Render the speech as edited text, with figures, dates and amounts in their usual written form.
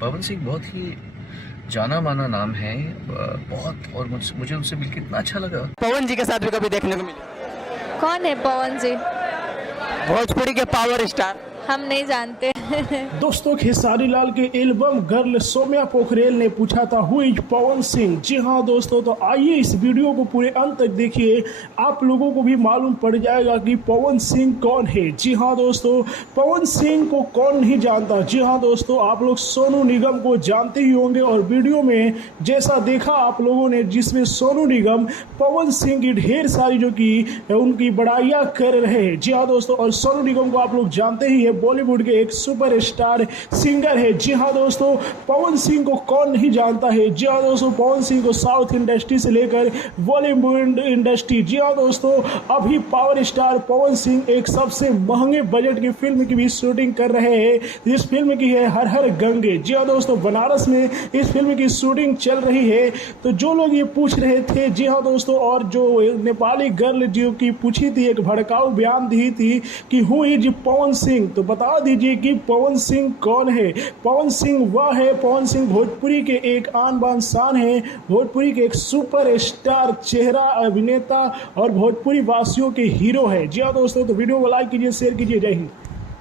पवन सिंह बहुत ही जाना माना नाम है। बहुत, और मुझे उनसे मिलकर इतना अच्छा लगा। पवन जी के साथ भी कभी देखने को मिले? कौन है पवन जी? भोजपुरी के पावर स्टार। हम नहीं जानते। दोस्तों, खेसारी लाल के एल्बम गर्ल सौम्या पोखरेल ने पूछा था हु इज पवन सिंह। जी हाँ दोस्तों, तो आइए इस वीडियो को पूरे अंत तक देखिए, आप लोगों को भी मालूम पड़ जाएगा कि पवन सिंह कौन है। जी हाँ दोस्तों, पवन सिंह को कौन नहीं जानता। जी हाँ दोस्तों, आप लोग सोनू निगम को जानते ही होंगे, और वीडियो में जैसा देखा आप लोगों ने, जिसमें सोनू निगम पवन सिंह की ढेर सारी जो कि उनकी बड़ाइयाँ कर रहे हैं। जी हाँ दोस्तों, और सोनू निगम को आप लोग जानते ही है, बॉलीवुड के एक सुपर स्टार सिंगर है। जी हाँ दोस्तों, पवन सिंह को कौन नहीं जानता है। जी हाँ दोस्तों, पवन सिंह को साउथ इंडस्ट्री से लेकर बॉलीवुड इंडस्ट्री, जी हाँ दोस्तों, अभी पावर स्टार पवन सिंह एक सबसे महंगे बजट की फिल्म की भी शूटिंग कर रहे हैं। इस फिल्म की है हर हर गंगे। जी हाँ दोस्तों, बनारस में इस फिल्म की शूटिंग चल रही है। तो जो लोग ये पूछ रहे थे, जी हाँ दोस्तों, और जो नेपाली गर्ल जो की पूछी थी, एक भड़काऊ बयान दी थी कि हु इज पवन सिंह, तो बता दीजिए कि पवन सिंह कौन है। पवन सिंह वह है, पवन सिंह भोजपुरी के एक आन बान शान है, भोजपुरी के एक सुपर स्टार चेहरा, अभिनेता और भोजपुरी वासियों के हीरो है। जी हाँ दोस्तों, तो वीडियो को लाइक कीजिए, शेयर कीजिए। जय हिंद।